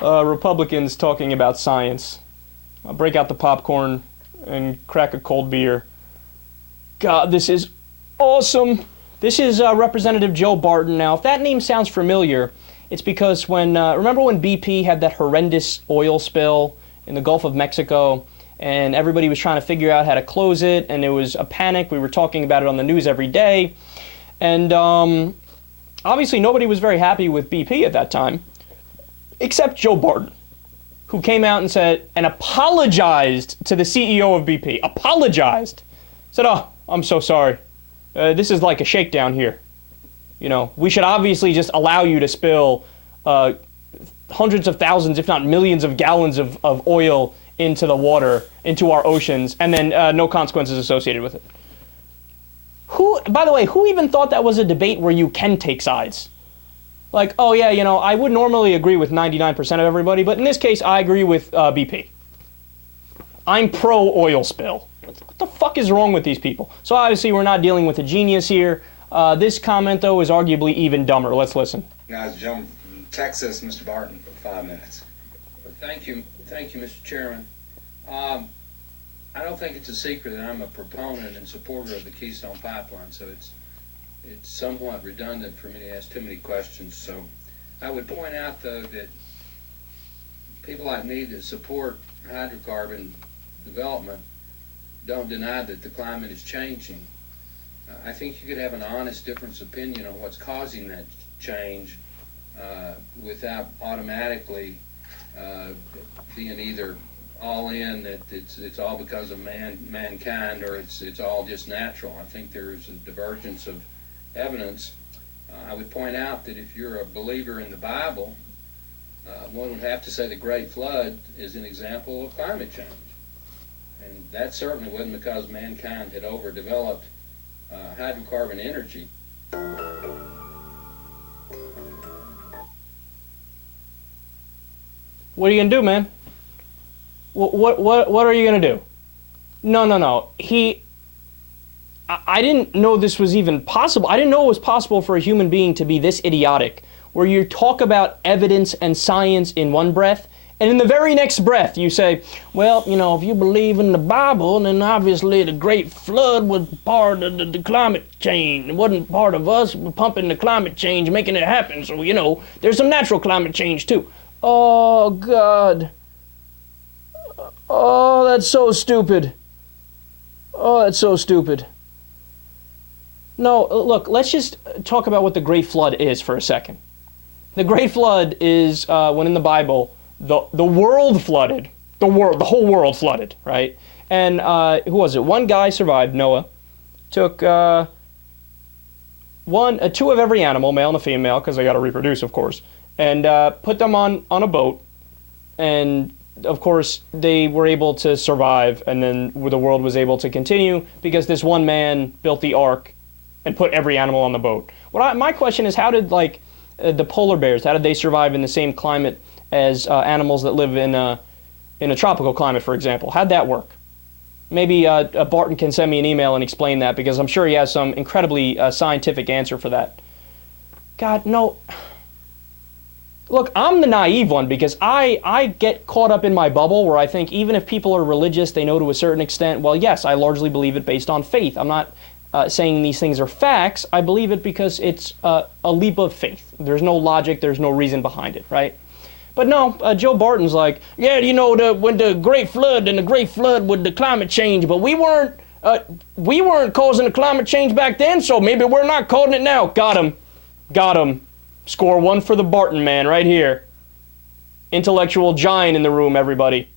Republicans talking about science. I'll break out the popcorn and crack a cold beer. God, this is awesome. This is Representative Joe Barton. Now, if that name sounds familiar, it's because remember when BP had that horrendous oil spill in the Gulf of Mexico, and everybody was trying to figure out how to close it, and there was a panic. We were talking about it on the news every day. And obviously nobody was very happy with BP at that time, except Joe Barton, who came out and said, and apologized to the CEO of BP. Apologized. Said, oh, I'm so sorry. This is like a shakedown here. You know, we should obviously just allow you to spill hundreds of thousands, if not millions of gallons of oil into the water, into our oceans, and then no consequences associated with it. By the way, who even thought that was a debate where you can take sides? Like, oh yeah, you know, I would normally agree with 99% of everybody, but in this case, I agree with BP. I'm pro-oil spill. What the fuck is wrong with these people? So obviously we're not dealing with a genius here. This comment, though, is arguably even dumber. Let's listen. Guys, Joe from Texas, Mr. Barton, for 5 minutes. Well, thank you, Mr. Chairman. I don't think it's a secret that I'm a proponent and supporter of the Keystone Pipeline, so it's somewhat redundant for me to ask too many questions. So I would point out, though, that people like me that support hydrocarbon development don't deny that the climate is changing. I think you could have an honest difference of opinion on what's causing that change without automatically being either all in that it's all because of mankind or it's all just natural. I think there's a divergence of evidence. I would point out that if you're a believer in the Bible, one would have to say the Great Flood is an example of climate change. And that certainly wasn't because mankind had overdeveloped hydrocarbon energy. What are you gonna do, man? What are you gonna do? No. I didn't know this was even possible. I didn't know it was possible for a human being to be this idiotic, where you talk about evidence and science in one breath, and in the very next breath you say, well, you know, if you believe in the Bible, then obviously the Great Flood was part of the climate change. It wasn't part of us pumping the climate change, making it happen. So, you know, there's some natural climate change too. Oh, God. Oh, that's so stupid. Oh, that's so stupid. No, look, let's just talk about what the Great Flood is for a second. The Great Flood is when in the Bible, the world flooded. The whole world flooded, right? And who was it? One guy survived, Noah. Took two of every animal, male and a female, because they got to reproduce, of course, and put them on a boat. And of course, they were able to survive, and then the world was able to continue because this one man built the ark and put every animal on the boat. My question is, how did the polar bears, how did they survive in the same climate as animals that live in a tropical climate, for example? How'd that work? Maybe Barton can send me an email and explain that, because I'm sure he has some incredibly scientific answer for that. God, no. Look, I'm the naive one, because I get caught up in my bubble where I think even if people are religious, they know to a certain extent. Well, yes, I largely believe it based on faith. I'm not saying these things are facts. I believe it because it's a leap of faith. There's no logic. There's no reason behind it, right? But no, Joe Barton's like, yeah, you know, when the Great Flood with the climate change, but we weren't causing the climate change back then, so maybe we're not causing it now. Got him. Score one for the Barton man right here. Intellectual giant in the room, everybody.